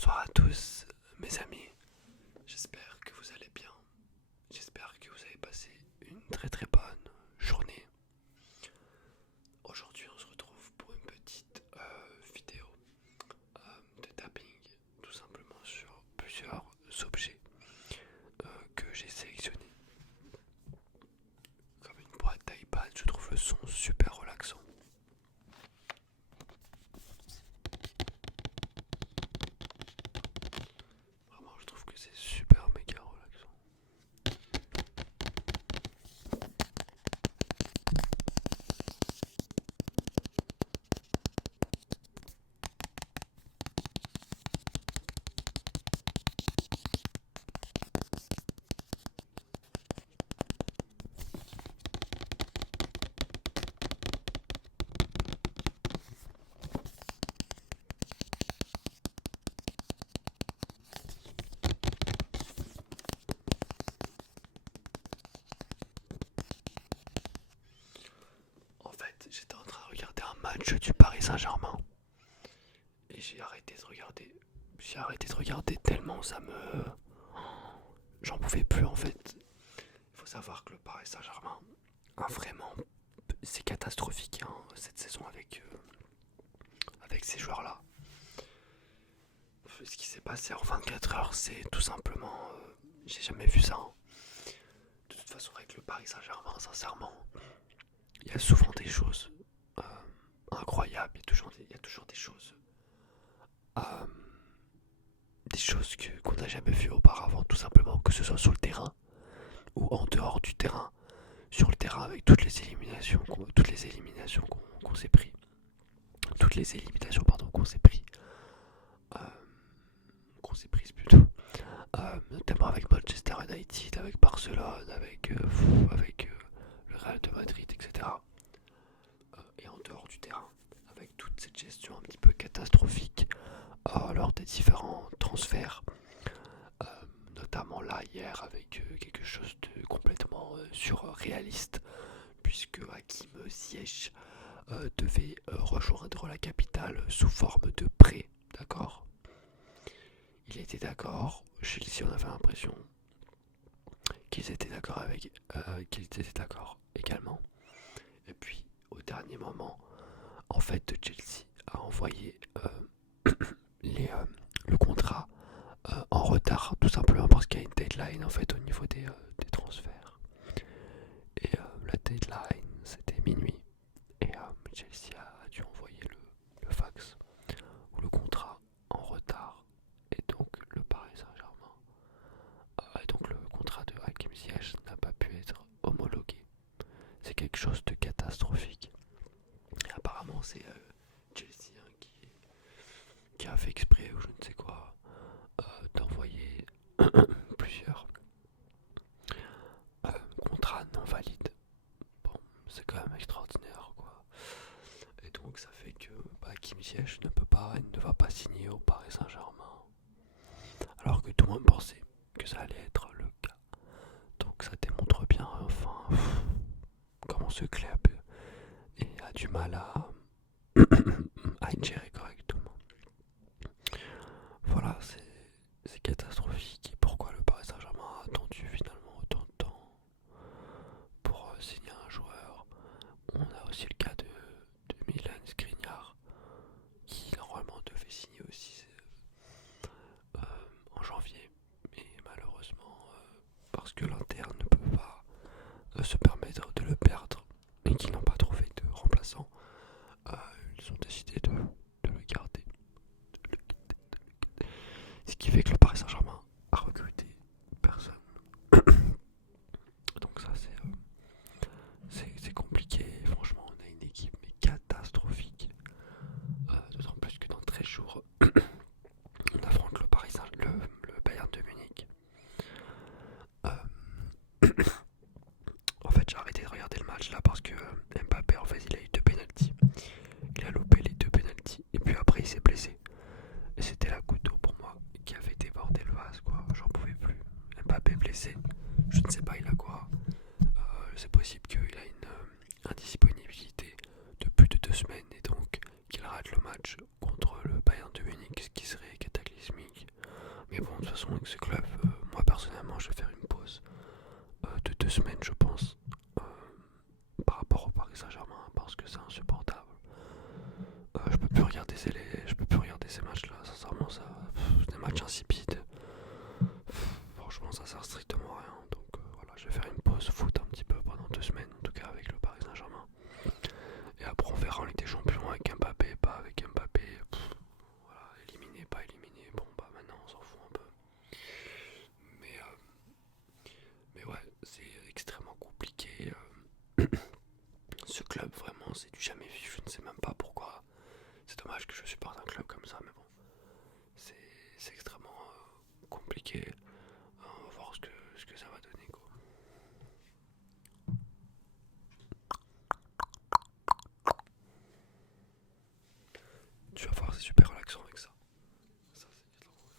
Bonsoir à tous, mes amis. J'espère que vous allez bien. J'espère que vous avez passé une très très bonne journée. Aujourd'hui, on se retrouve pour une petite vidéo de tapping, tout simplement sur plusieurs objets que j'ai sélectionnés. Comme une boîte d'iPad, je trouve le son super relaxant. Vraiment, je trouve que c'est super méga relaxant. En fait, j'étais en train de regarder un match du Paris Saint-Germain et j'ai arrêté de regarder. J'ai arrêté de regarder tellement ça me... J'en pouvais plus en fait. Il faut savoir que le Paris Saint-Germain a vraiment... C'est catastrophique hein, cette saison avec ces joueurs-là. Ce qui s'est passé en 24 heures, c'est tout simplement... j'ai jamais vu ça. Hein. De toute façon, avec le Paris Saint-Germain, sincèrement, il y a souvent des choses incroyables. Il y a toujours euh, des choses qu'on n'a jamais vues auparavant, tout simplement, que ce soit sur le terrain ou en dehors du terrain. Sur le terrain avec toutes les éliminations qu'on s'est pris. Toutes les éliminations pardon qu'on s'est pris. Euh, qu'on s'est prises plutôt. Notamment avec Manchester United, avec Barcelone, avec le Real de Madrid, etc. Et en dehors du terrain, avec toute cette gestion un petit peu catastrophique lors des différents transferts, euh, notamment là hier avec quelque chose de complètement surréaliste, puisque Hakim Ziyech devait rejoindre la capitale sous forme de prêt, d'accord. Il était d'accord, Chelsea on avait l'impression qu'ils étaient d'accord également. Et puis au dernier moment, en fait, Chelsea a envoyé le contrat en retard, tout simplement parce qu'il y a une deadline en fait au niveau des transferts. Et la deadline c'était minuit. Et Chelsea a dû envoyer le fax ou le contrat en retard. Et donc le Paris Saint-Germain, et donc le contrat de Hakim Ziyech n'a pas pu être homologué. C'est quelque chose de catastrophique. Et apparemment c'est Chelsea hein, qui a fait exprès ou je ne sais quoi d'envoyer plusieurs contrats non valides. Bon, c'est quand même extraordinaire quoi. Et donc ça fait que Hakim Ziyech ne va pas signer au Paris Saint-Germain. Alors que tout le monde pensait que ça allait être le cas. Donc ça démontre bien enfin comment ce club a du mal à ingérer correctement. Voilà, c'est catastrophique. Et pourquoi le Paris Saint-Germain a attendu finalement autant de temps pour signer un joueur. On a aussi le cas de Milan Skriniar qui normalement devait signer aussi en janvier. Mais malheureusement, parce que l'Inter ne peut pas se permettre de le perdre et qu'ils n'ont pas trouvé de remplaçant, ils ont décidé de le garder. Ce qui fait que le Paris Saint-Germain a recruté personne. Donc ça c'est compliqué. Franchement, on a une équipe mais catastrophique. D'autant plus que dans 13 jours, on affronte le Bayern de Munich. En fait, j'ai arrêté de regarder le match là parce que Mbappé, en fait, il a eu 2 pénaltys. Il a loupé les 2 pénaltys et puis après il s'est blessé. Et c'était la goutte d'eau pour moi qui avait débordé le vase quoi. J'en pouvais plus. Mbappé blessé. Je ne sais pas il a quoi. C'est possible qu'il a une indisponibilité de plus de 2 semaines et donc qu'il rate le match contre le Bayern de Munich, ce qui serait cataclysmique Mais bon, de toute façon, avec ce club, moi personnellement, je vais faire une pause de 2 semaines, je pense, par rapport au Paris Saint-Germain, parce que c'est insupportable. Je peux plus regarder ces matchs-là, sincèrement, c'est des matchs insipides. Franchement, ça sert strictement à rien. Donc voilà, je vais faire une pause foot un petit peu pendant 2 semaines, en tout cas avec le Paris Saint-Germain. Et après, on verra en Ligue des Champions avec Mbappé, pas avec Mbappé. Voilà, éliminé, pas éliminé. Bon, bah maintenant, on s'en fout un peu. Mais, mais ouais, c'est extrêmement compliqué. Ce club, vraiment, c'est du jamais vu. Je ne sais même pas pourquoi. C'est dommage que je supporte un club comme ça, mais bon, c'est extrêmement compliqué. On va voir ce que ça va donner, quoi. Tu vas voir, c'est super relaxant avec ça. Ça, c'est trop cool.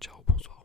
Ciao, bonsoir.